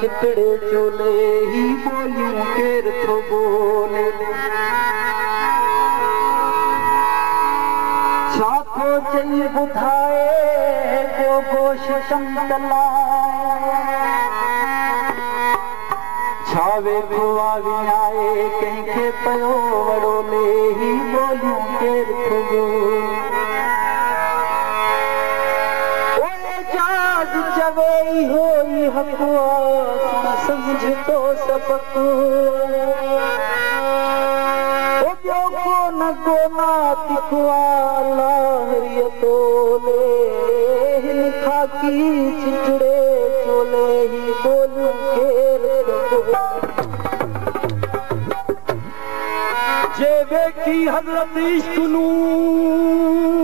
चितड़े चोले ही बोलियूं केर थो बोले छाको चई ॿुधाए जो गोश शंदला छावे खुआवी आए कंहिंखे पियो वड़ोले ही बोलियूं केर थो चवे होई हकुआ समझ तो सबक न गोना तिखुआ लाहरिय तोले हिन खाकी चिचड़े चोले ही बोलूं केर जे वेखी हज़रत इश्क नूं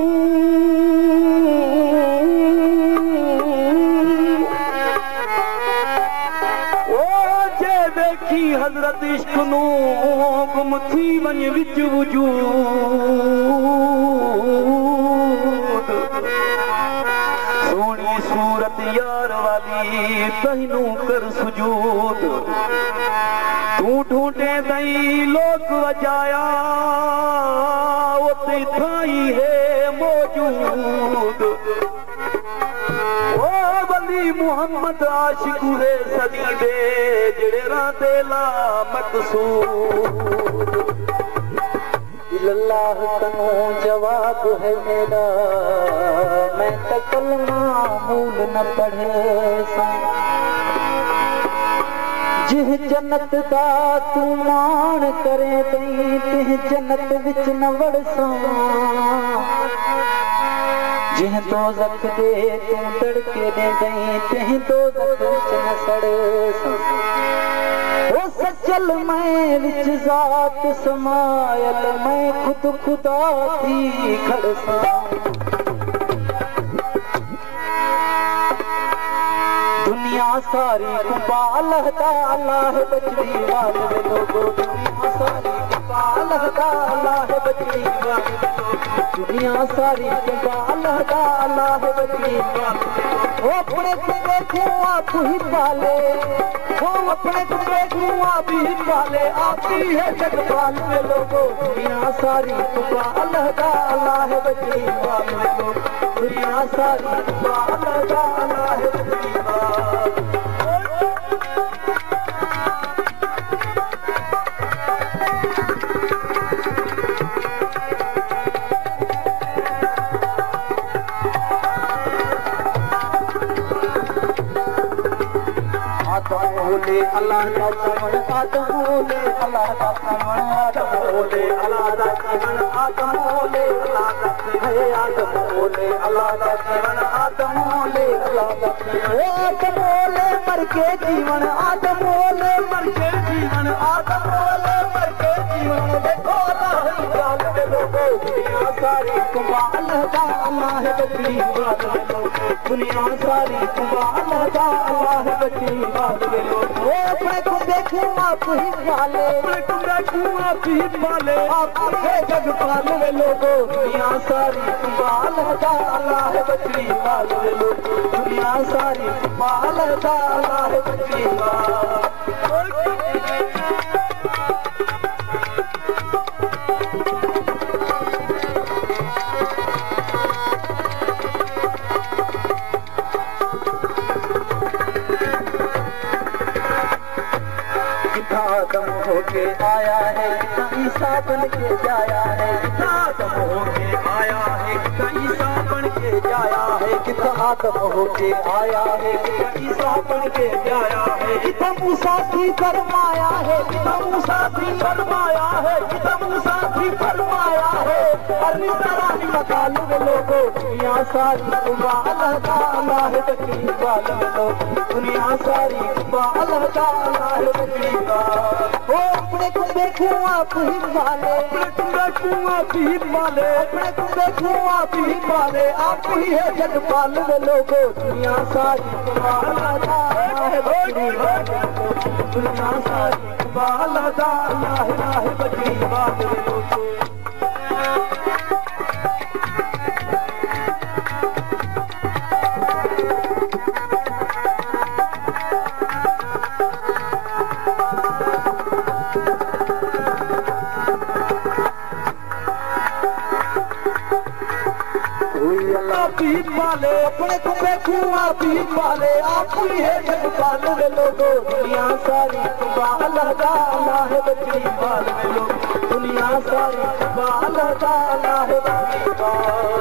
हज़रत इश्क नूं गुम थी वञे विच वजूद सोणी सूरत यार वाली तैनूं कर सुजूद तूं ढूंढे दई लोक वजाया उते थाई है मौजूद मोहम्मद आशिक है सदी दे जड़े राते ला मकसूद अल्लाह कनो जवाब है मेरा मैं तो कलमा मूल न पढ़े सा जिह जन्नत दा तू मान करे तई तिह जन्नत विच न वड़सा जिह दोज़ख दे तू तड़के दे दई तिह दोज़ख विच न सड़सा ओ सचल मैं विच ज़ात समायल मैं खुद खुदा थी खड़सा दुनिया सारी कुबाल अल्लाह बचड़ी वाले लोगो दुनिया सारी कुबाल अल्लाह बचड़ी वाले दुनिया सारी कुबाल अल्लाह बचड़ी वाले वो अपने कुबे को आप ही पाले वो अपने कुबे को आप ही पाले आपकी है जगपाल में लोगो दुनिया सारी कुबाल अल्लाह बचड़ी वाले लोग दुनिया सारी कुबाल अल्लाह बचड़ी अल्लाह का चमन आदम बोले अल्लाह का चमन आदम बोले अल्लाह का चमन आदम बोले अल्लाह का है आदम बोले अल्लाह का चमन आदम बोले अल्लाह का आदम बोले मर के जीवन आदम बोले मर के जीवन आदम बोले मर के जीवन देखो अल्लाह जान दे लोगो दुनिया सारी कुबाल दा अल्लाह बचड़ी वाले दुनिया सारी कुबाल दा अल्लाह बचड़ी वाले अपने को देखूं आप ही पाले अपने को देखूं आप ही पाले आपके जग पाले लोगो दुनिया सारी कुबाल दा अल्लाह बचड़ी वाले लोगो दुनिया सारी कुबाल दा अल्लाह बचड़ी आदम होके आया है ईसा बन के जाया है आदम होके आया है ईसा बन के जाया है आदम होके आया है ईसा बन के जाया है मूसा भी फरमाया है मूसा भी फरमाया है मूसा भी फरमाया है अरे सारी मकालू लोगो दुनिया सारी कुबाल दा अल्लाह बचड़ी वाले लोग दुनिया सारी कुबाल दा अल्लाह बचड़ी ओ अपने को देखूं आप ही वाले अपने को देखूं आप ही वाले अपने को देखूं आप ही वाले आप ही है जग पाले लोगो दुनिया सारी कुबाल दा अल्लाह बचड़ी वाले दुनिया सारी कुबाल दा अल्लाह बचड़ी वाले लोगो अपने कुबे कुआ भी पाले आप ही है जग पाल वे लोगो दुनिया सारी बाल गाना है बकरी पाल वे लोग दुनिया सारी बाल गाना है बकरी पाल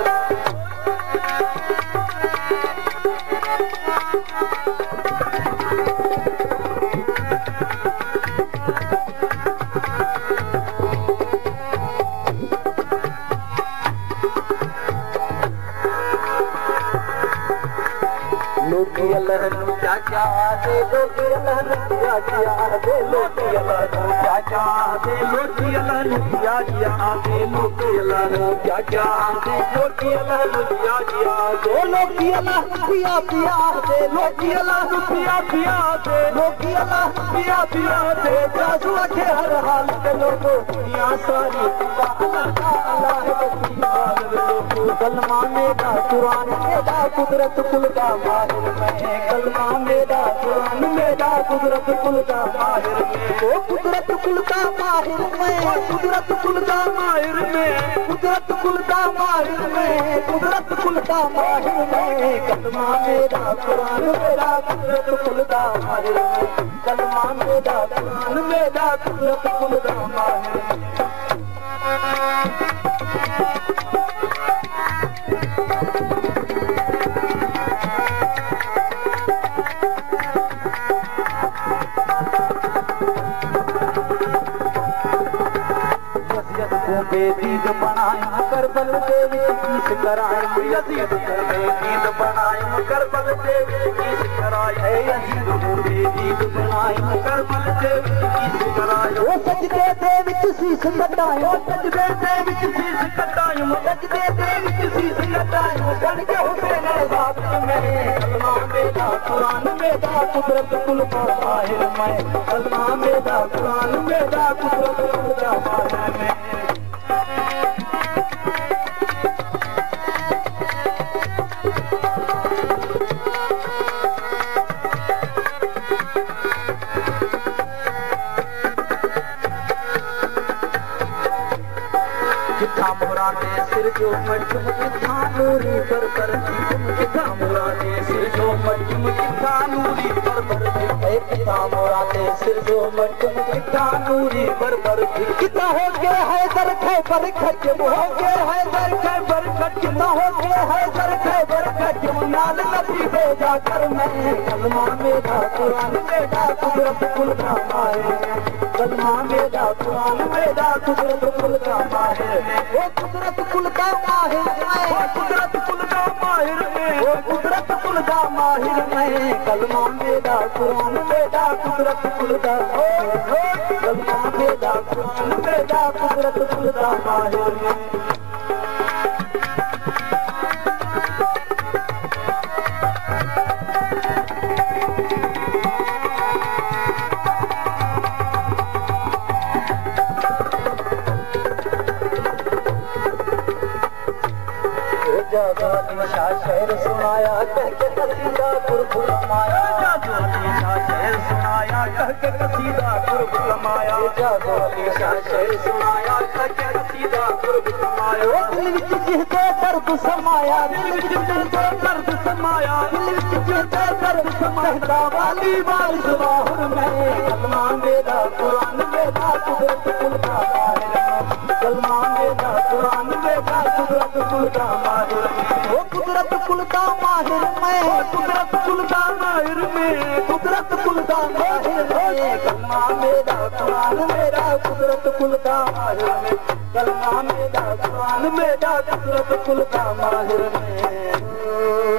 लोकी अल्लाह नु चाचा दे लोकी अल्लाह नु चाचा दे लोकी अल्लाह नु चाचा दे लोकी अल्लाह नु चाचा दे लोकी अल्लाह नु चाचा दे लोकी अल्लाह नु चाचा दे लोकी अल्लाह पिया पिया दे लोकी अल्लाह नु पिया पिया दे लोकी अल्लाह पिया पिया दे जासू के हर हाल के लोगो दुनिया सारी अल्लाह है लोगो कलमा मेरा कुरान मेरा कुदरत कुल का माहिर कलमा मेरा कुरान मेरा कुदरत कुल का माहिर वो कुदरत कुल का माहिर में कुदरत कुल का माहिर में कुदरत कुल का माहिर में कुदरत कुल का माहिर में कलमा मेरा कुरान मेरा कुदरत कुल का माहिर में कलमा मेरा कुरान मेरा कुदरत कुल का माहिर बेदीद बनाए करबल देवी कीस कराए यजीद बेदीद बनाए करबल देवी कीस कराए यजीद बेदीद बनाए करबल देवी कीस कराए ओ सजदे दे विच शीश कटाए ओ सजदे दे विच शीश कटाए ओ सजदे दे विच शीश कटाए बन के हुसैन बाप में कलमा मेरा कुरान मेरा कुदरत कुल का माहिर मैं कलमा मेरा कुरान मेरा कुदरत कुल का माहिर मैं मुरादे सिर जो मजम किथा नूरी पर किथा मुरादे सिर जो मजम किथा नूरी पर किथा मुरादे सिर जो मजम किथा नूरी पर किथा हो गया है दर खैबर खजम हो गया है दर खैबर खजम हो गया है दर खैबर खजम नाल नबी भेजा कर मैं कलमा मेरा कुरान मेरा कुदरत कुल का माहिर कलमा मेरा कुरान मेरा कुदरत कुल का माहिर वो कुदरत कुल का माहिर वो कुदरत कुल का माहिर वो कुदरत कुल का माहिर मैं कलमा मेरा कुरान मेरा कुदरत कुल का कलमा मेरा कुरान मेरा कुदरत कुल का माहिर शेर सुनाया कह के कसीदा कुरकुलमाया शेर सुनाया कह के कसीदा कुरकुलमाया शेर सुनाया कह के कसीदा कुरकुलमाया दिल विच जिहते दर्द समाया दिल विच जिहते दर्द समाया दिल विच जिहते दर्द समाया वाली बारिश बाहर में कलमा मेरा कुरान मेरा कुदरत कुल का माहिर कलमा मेरा कुरान मेरा कुदरत कुल का माहिर कुदरत कुल का माहिर मैं कुदरत कुल का माहिर में कुदरत कुल का माहिर में कलमा मेरा कुरान मेरा कुदरत कुल का माहिर में कलमा मेरा कुरान मेरा कुदरत कुल का माहिर में